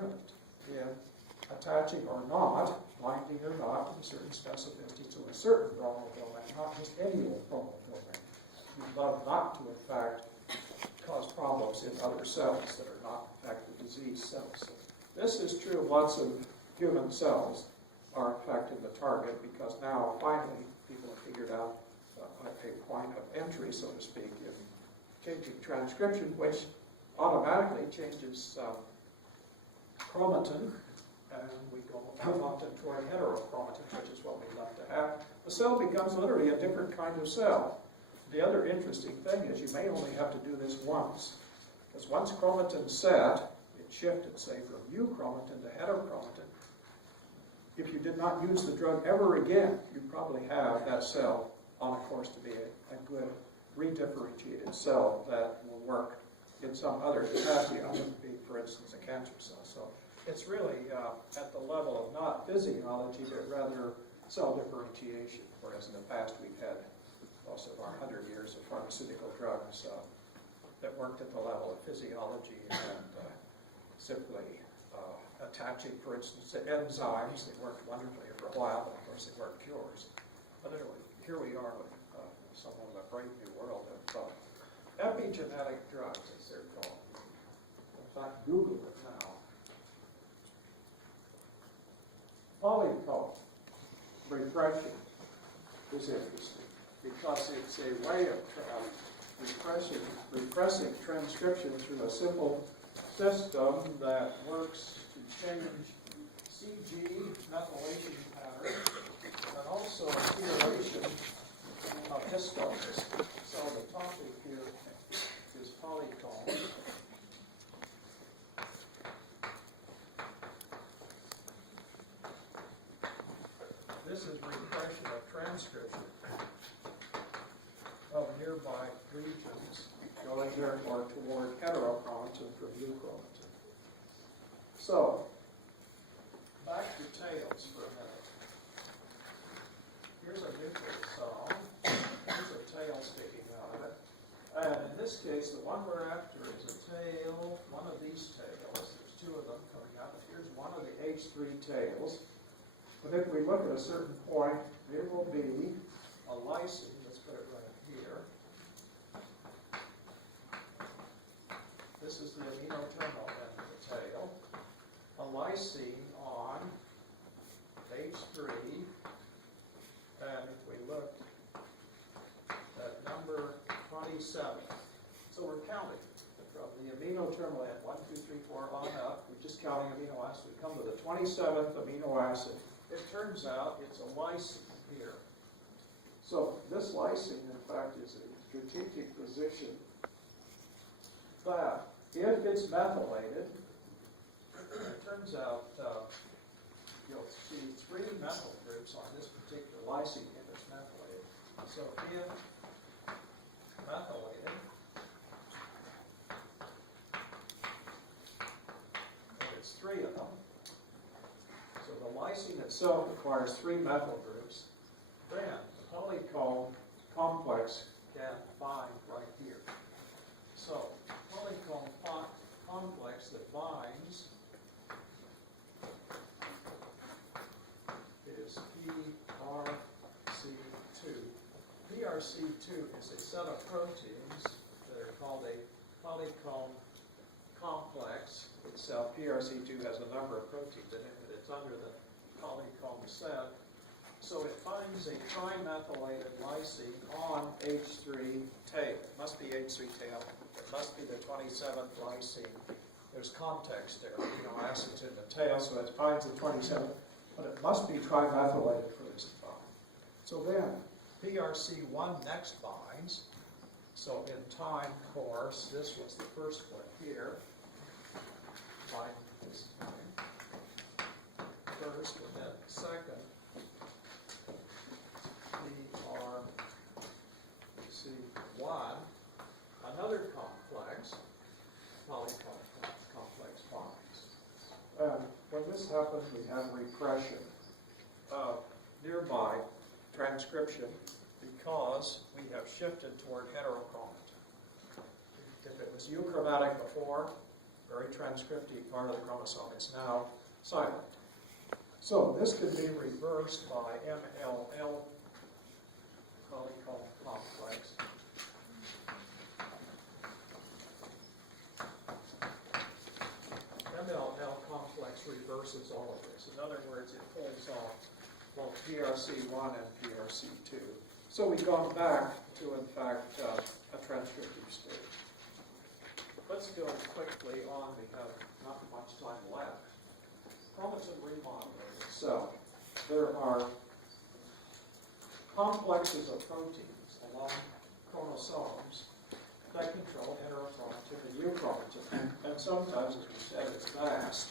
discriminant in attaching or not, binding or not, with a certain specificity to a certain bromodomain, not just any old bromodomain. You'd love not to, in fact, cause problems in other cells that are not, in fact, the disease cells. So this is true of lots of human cells are, in fact, in the target, because now, finally, people have figured out a point of entry, so to speak, in changing transcription, which automatically changes chromatin, and we go often toward heterochromatin, which is what we love to have. The cell becomes literally a different kind of cell. The other interesting thing is you may only have to do this once, because once chromatin set, it shifted, say, from euchromatin to heterochromatin. If you did not use the drug ever again, you probably have that cell on a course to be a good redifferentiated cell that will work in some other capacity other than being, for instance, a cancer cell. So it's really at the level of not physiology, but rather cell differentiation, whereas in the past we've had most of our 100 years of pharmaceutical drugs that worked at the level of physiology and simply attaching, for instance, to enzymes. They worked wonderfully for a while, but of course they weren't cures. But anyway, here we are with somewhat of a brave new world of epigenetic drugs, as they're called. In fact, Google it now. Polycomb repression is interesting because it's a way of repressing transcription through a simple system that works to change CG methylation pattern and also accumulation of histones. So the topic here is polycomb. This is repression of transcription of nearby regions going therefore toward heterochromatin from euchromatin. So, back to tails for a minute. Here's a nucleosome. Here's a tail sticking out of it. And in this case, the one we're after is a tail, one of these tails. There's two of them coming out. Here's one of the H3 tails. But if we look at a certain point, there will be a lysine. Let's put it right here. This is the amino terminal end of the tail. A lysine on H3. And if we look at number 27. So we're counting from the amino terminal end, 1, 2, 3, 4 on up. We're just counting amino acids. We come to the 27th amino acid. It turns out it's a lysine here. So this lysine, in fact, is a strategic position that if it's methylated, it turns out you'll see 3 methyl groups on this particular lysine if it's methylated. So if methylated, it's 3 of them. So the lysine itself requires 3 methyl groups. Then the polycomb complex can bind right here. So polycomb complex that binds is PRC2. PRC2 is a set of proteins that are called a polycomb complex itself. PRC2 has a number of proteins in it, but it's under the polycomb set. So it finds a trimethylated lysine on H3 tail. It must be H3 tail. It must be the 27th lysine. There's context there. Amino acids in the tail, so it finds the 27th. But it must be trimethylated for this to bind. So then, PRC1 next binds. So in time course, this was the first one here. Bind this time. First and then second. PRC1, another complex, polycomb complex binds. When this happens, we have repression of nearby transcription because we have shifted toward heterochromatin. If it was euchromatic before, very transcriptive part of the chromosome, is now silent. So this can be reversed by MLL polycomb complex. MLL complex reverses all of this. In other words, it pulls off both PRC1 and PRC2. So we've gone back to, in fact, a transcriptive state. Let's go quickly on. We have not much time left. Chromatin remodeling. So there are complexes of proteins along chromosomes that control heterochromatin and euchromatin. And sometimes, as we said, it's vast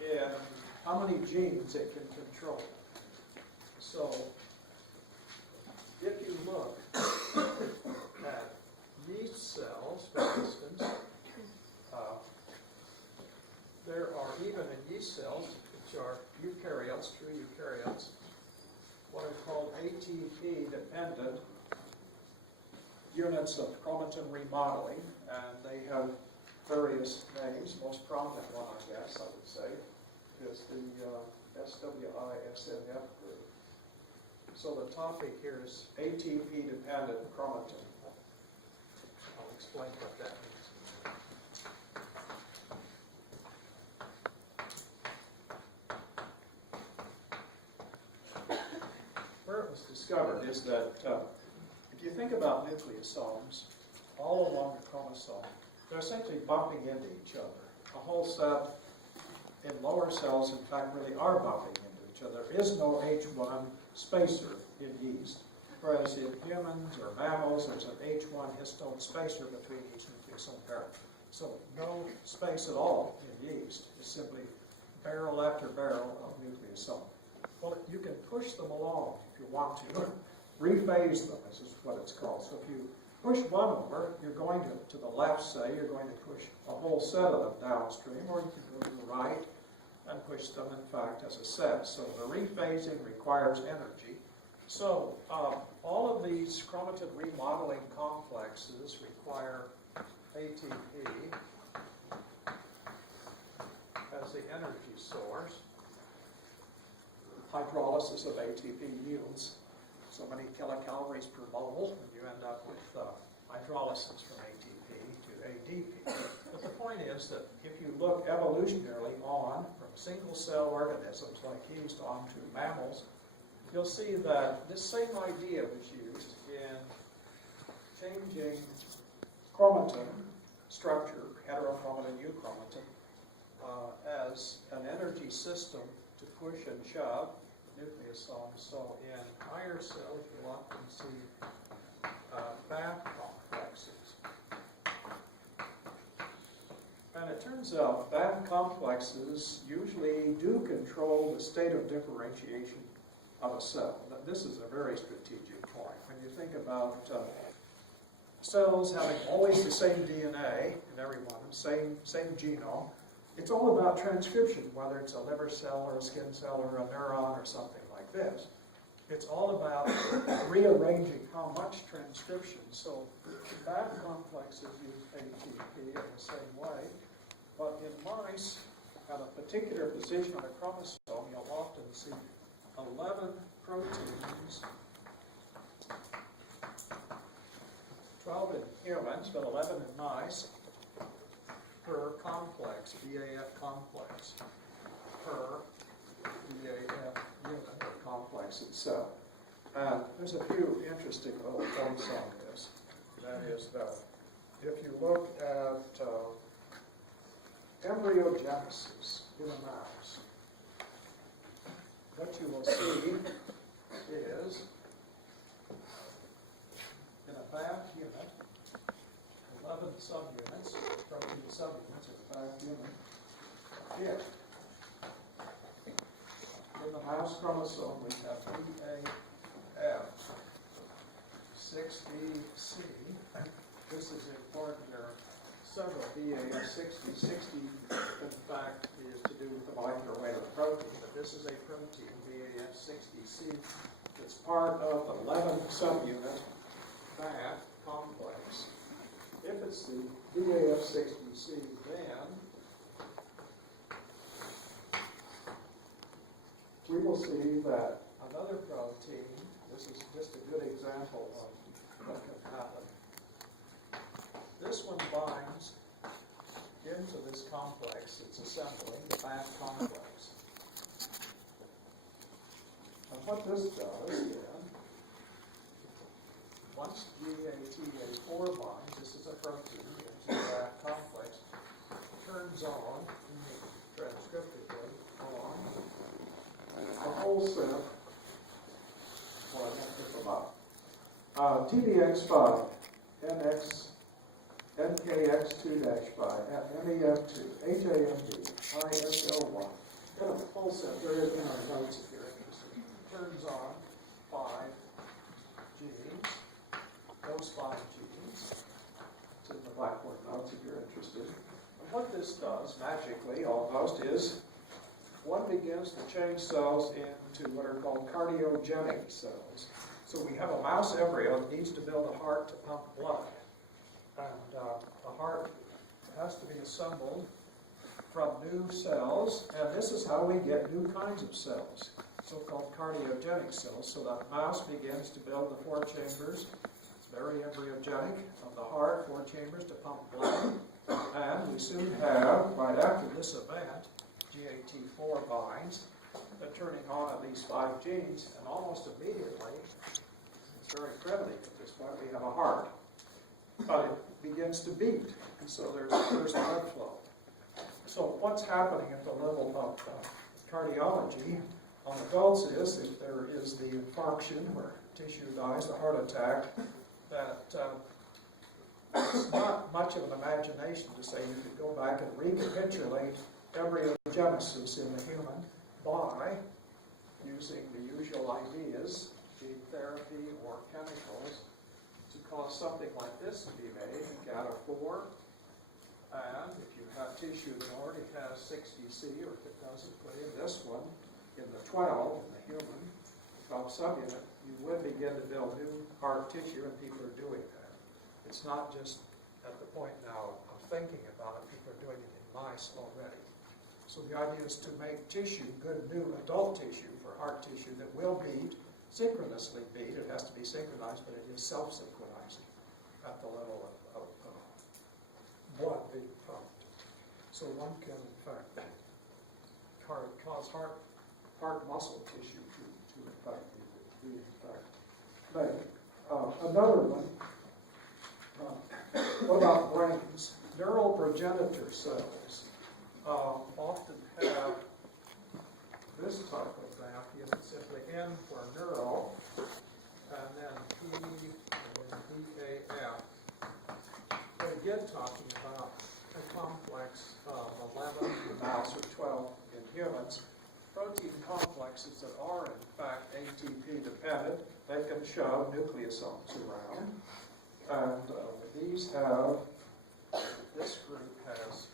in how many genes it can control. So if you look at yeast cells, for instance, there are, even in yeast cells, which are eukaryotes, true eukaryotes, what are called ATP-dependent units of chromatin remodeling, and they have various names. Most prominent one, I guess, I would say, is the SWI-SNF group. So the topic here is ATP-dependent chromatin. I'll explain what that means. Where it was discovered is that if you think about nucleosomes all along the chromosome, they're essentially bumping into each other. A whole set in lower cells, in fact, really are bumping into each other. There is no H1 spacer in yeast, whereas in humans or mammals, there's an H1 histone spacer between each nucleosome parent. So no space at all in yeast. It's simply barrel after barrel of nucleosome. Well, you can push them along if you want to. Rephase them, this is what it's called. So if you push one over, you're going to the left, say, you're going to push a whole set of them downstream, or you can go to the right and push them, in fact, as a set. So the rephasing requires energy. So all of these chromatin remodeling complexes require ATP as the energy source. Hydrolysis of ATP yields so many kilocalories per mole, and you end up with hydrolysis from ATP to ADP. But the point is that if you look evolutionarily on from single-cell organisms like yeast on to mammals, you'll see that this same idea was used in changing chromatin structure, heterochromatin, euchromatin, as an energy system to push and shove nucleosomes. So in higher cells, you'll often see BAF complexes. And it turns out BAF complexes usually do control the state of differentiation of a cell. This is a very strategic point. When you think about cells having always the same DNA in every one of them, same genome, it's all about transcription, whether it's a liver cell or a skin cell or a neuron or something like this. It's all about rearranging how much transcription. So BAF complexes use ATP in the same way, but in mice, at a particular position on a chromosome, you'll often see 11 proteins, 12 in humans, but 11 in mice, per complex, BAF complex, per BAF unit or complex itself. And there's a few interesting little points on this. That is that if you look at embryogenesis in a mouse, what you will see is in a BAF unit, 11 subunits, protein subunits of the BAF unit. If in the mouse chromosome we have BAF 60C, this is important. There are several BAF 60. 60, in fact, is to do with the molecular weight of the protein, but this is a protein, BAF 60C, that's part of the 11 subunit BAF complex. If it's the BAF 60C, then we will see that another protein, this is just a good example of what can happen. This one binds into this complex it's assembling, the back complex. And what this does then, once GATA4 binds, this is a protein into the back complex, turns on, transcriptively, on the whole set, well, I don't pick them up, TDX5, NX, NKX2-5, MEF2, HAMD, ISL1, kind of a whole set, there is in our notes if you're interested. Turns on 5 genes, those 5 genes. It's in the Blackboard notes if you're interested. And what this does, magically almost, is one begins to change cells into what are called cardiogenic cells. So we have a mouse embryo that needs to build a heart to pump blood. And the heart has to be assembled from new cells, and this is how we get new kinds of cells, so-called cardiogenic cells. So that mouse begins to build the 4 chambers. It's very embryogenic of the heart, 4 chambers to pump blood. And we soon have, right after this event, GAT4 binds, the turning on of these 5 genes, and almost immediately, it's very primitive at this point, we have a heart. But it begins to beat, and so there's first blood flow. So what's happening at the level of cardiology on adults is, if there is the infarction where tissue dies, the heart attack, that it's not much of an imagination to say you could go back and recapitulate embryogenesis in the human by using the usual ideas, gene therapy or chemicals, to cause something like this to be made, GATA4, and if you have tissue that already has 6DC, or if it doesn't, put in this one, in the 12, in the human, 12 subunit, you would begin to build new heart tissue, and people are doing that. It's not just at the point now of thinking about it, people are doing it in mice already. So the idea is to make tissue, good new adult tissue for heart tissue that will beat, synchronously beat. It has to be synchronized, but it is self-synchronizing at the level of blood being pumped. So one can, in fact, cause heart muscle tissue to in fact be in fact made. Another one, what about brains? Neural progenitor cells often have this type of map. It's simply N for neural, and then P and then PAF. We're again talking about a complex of 11 in mouse or 12 in humans. Protein complexes that are in fact ATP dependent. They can shove nucleosomes around, and these have, this group has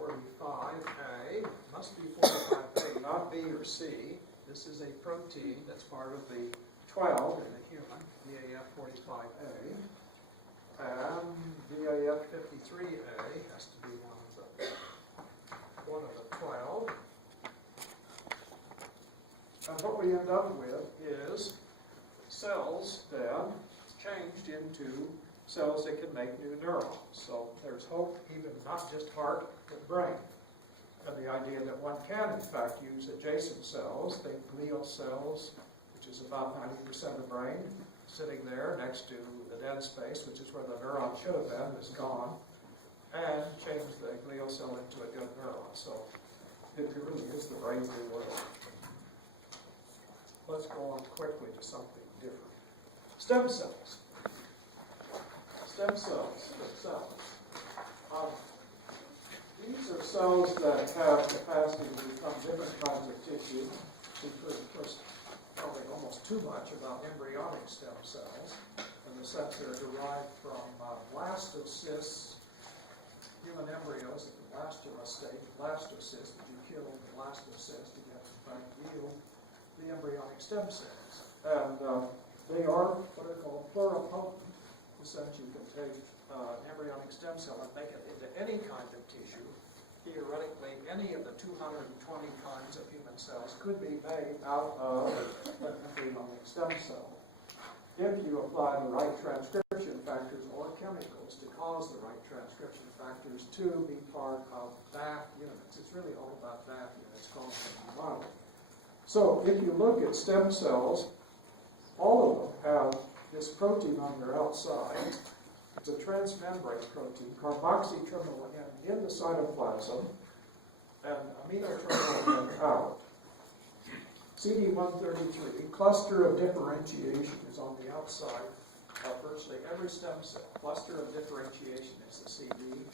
BAF45A, must be 45A, not B or C. This is a protein that's part of the 12 in the human, BAF45A. And BAF53A has to be one of the 12. And what we end up with is cells then changed into cells that can make new neurons. So there's hope, even not just heart, but brain. And the idea that one can, in fact, use adjacent cells, think glial cells, which is about 90% of the brain, sitting there next to the dead space, which is where the neuron should have been, is gone, and change the glial cell into a good neuron. So it really is the brain new world. Let's go on quickly to something different. Stem cells. Stem cells. These are cells that have capacity to become different kinds of tissue. We've heard, of course, probably almost too much about embryonic stem cells, in the sense they're derived from blastocysts, human embryos at the blastoma stage, blastocyst, that you kill the blastocyst to get, in fact, yield the embryonic stem cells. And they are what are called pluripotent. In the sense you can take an embryonic stem cell and make it into any kind of tissue, theoretically, any of the 220 kinds of human cells could be made out of an embryonic stem cell if you apply the right transcription factors or chemicals to cause the right transcription factors to be part of VAF units. It's really all about VAF units called model. So if you look at stem cells, all of them have this protein on their outside. It's a transmembrane protein, carboxyterminal in the cytoplasm, and amino terminal N out. CD133, cluster of differentiation, is on the outside of virtually every stem cell. Cluster of differentiation is the CD,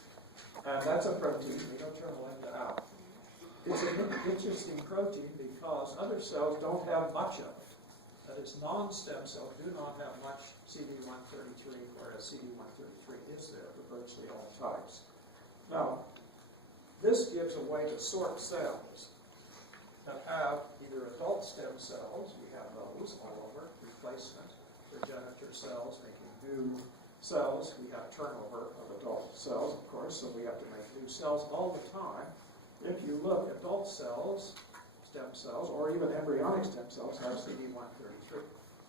and that's a protein, amino terminal N out. It's an interesting protein because other cells don't have much of it. That is, non-stem cells do not have much CD133, whereas CD133 is there for virtually all types. Now, this gives a way to sort cells that have either adult stem cells, we have those all over, replacement, progenitor cells, making new cells. We have turnover of adult cells, of course, so we have to make new cells all the time. If you look, adult cells, stem cells, or even embryonic stem cells have CD133.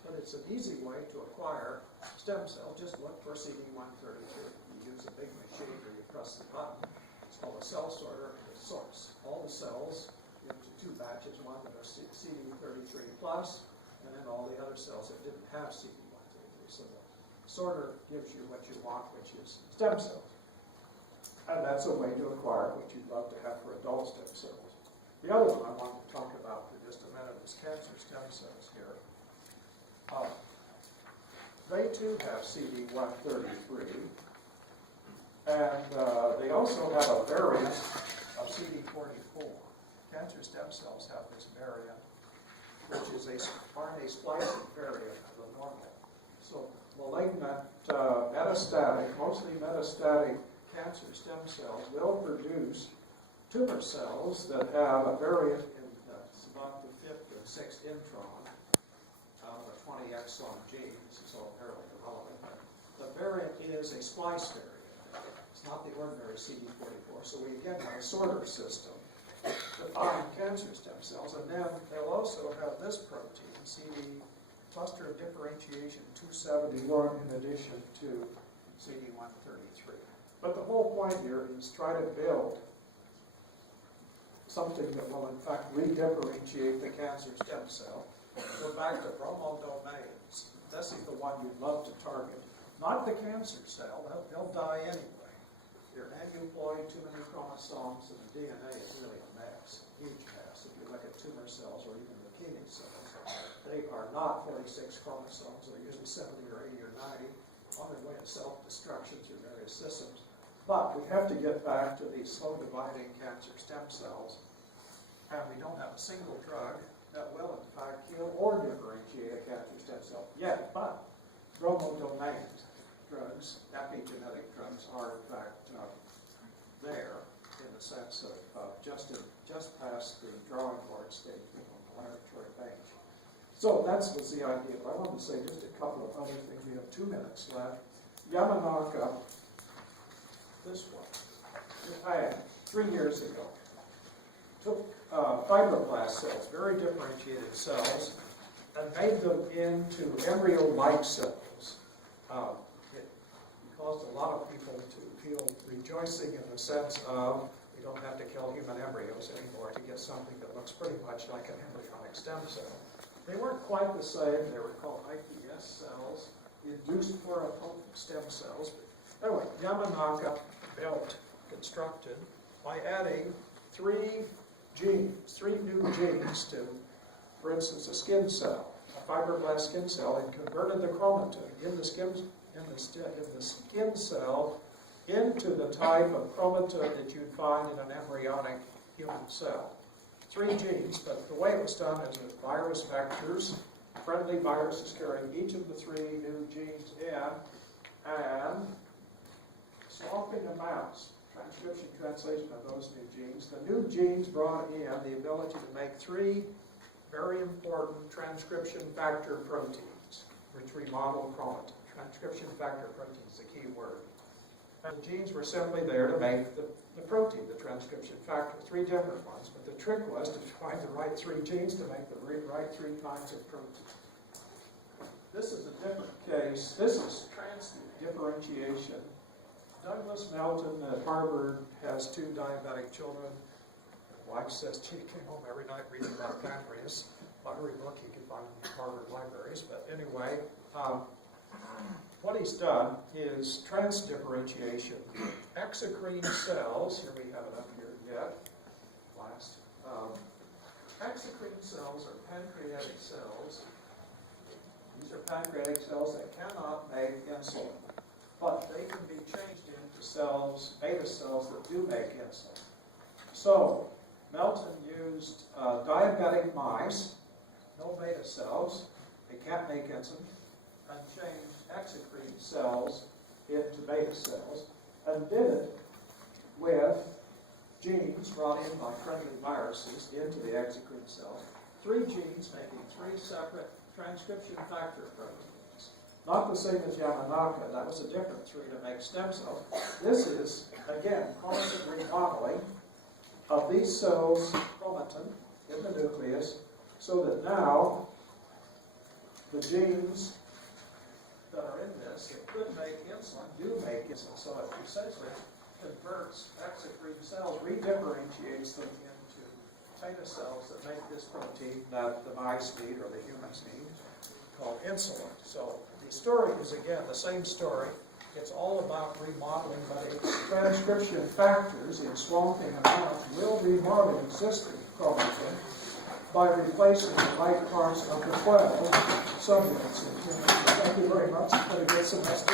But it's an easy way to acquire stem cells. Just look for CD133. You use a big machine where you press the button. It's called a cell sorter, and it sorts all the cells into two batches, one that are CD33 plus, and then all the other cells that didn't have CD133. So the sorter gives you what you want, which is stem cells. And that's a way to acquire what you'd love to have for adult stem cells. The other one I want to talk about for just a minute is cancer stem cells here. They too have CD133, and they also have a variant of CD44. Cancer stem cells have this variant, which is a RNA splicing variant of the normal. So malignant, metastatic, mostly metastatic cancer stem cells will produce tumor cells that have a variant in about the 5th and 6th intron of a 20 exon gene. This is all fairly irrelevant. The variant is a splice variant. It's not the ordinary CD44. So we again have a sorter system to find cancer stem cells, and then they'll also have this protein, CD cluster of differentiation 271, in addition to CD133. But the whole point here is try to build something that will in fact redifferentiate the cancer stem cell. Go back to bromodomains. This is the one you'd love to target. Not the cancer cell, they'll die anyway. Your aneuploid, too many chromosomes, and the DNA is really a mess, a huge mess. If you look at tumor cells or even leukemic cells, they are not 46 chromosomes, they're usually 70 or 80 or 90, on their way to self-destruction through various systems. But we have to get back to these slow-dividing cancer stem cells, and we don't have a single drug that will, in fact, kill or differentiate a cancer stem cell yet. But bromodomains drugs, epigenetic drugs, are in fact there in the sense of just past the drawing board stage on the laboratory bench. So that was the idea. But I wanted to say just a couple of other things. We have 2 minutes left. Yamanaka, this one, Japan, 3 years ago, took fibroblast cells, very differentiated cells, and made them into embryo-like cells. It caused a lot of people to feel rejoicing in the sense of we don't have to kill human embryos anymore to get something that looks pretty much like an embryonic stem cell. They weren't quite the same. They were called iPS cells, induced pluripotent stem cells. But anyway, Yamanaka constructed by adding 3 new genes to, for instance, a skin cell, a fibroblast skin cell, and converted the chromatin in the skin cell into the type of chromatin that you'd find in an embryonic human cell. 3 genes, but the way it was done is with virus vectors, friendly viruses carrying each of the 3 new genes in, and swamping a mouse, transcription translation of those new genes. The new genes brought in the ability to make 3 very important transcription factor proteins, which remodel chromatin. Transcription factor protein is the key word. And the genes were simply there to make the protein, the transcription factor, 3 different ones. But the trick was to find the right 3 genes to make the right 3 kinds of protein. This is a different case. This is transdifferentiation. Douglas Melton at Harvard has 2 diabetic children. His wife says she came home every night reading about pancreas. About every book you can find in Harvard libraries. But anyway, what he's done is transdifferentiation. Exocrine cells, here we have it up here yet, last. Exocrine cells are pancreatic cells. These are pancreatic cells that cannot make insulin, but they can be changed into cells, beta cells that do make insulin. So, Melton used diabetic mice, no beta cells, they can't make insulin, and changed exocrine cells into beta cells, and did it with genes brought in by friendly viruses into the exocrine cells. 3 genes making 3 separate transcription factor proteins. Not the same as Yamanaka, that was a different 3 to make stem cells. This is, again, chromatin remodeling of these cells, chromatin, in the nucleus, so that now the genes that are in this that could make insulin do make insulin. So it essentially converts exocrine cells, redifferentiates them into beta cells that make this protein that the mice need or the humans need, called insulin. So the story is, again, the same story. It's all about remodeling, but its transcription factors in swamping amounts will remodel existing chromatin by replacing the right parts of the 12 subunits in humans. Thank you very much. Let me get some next.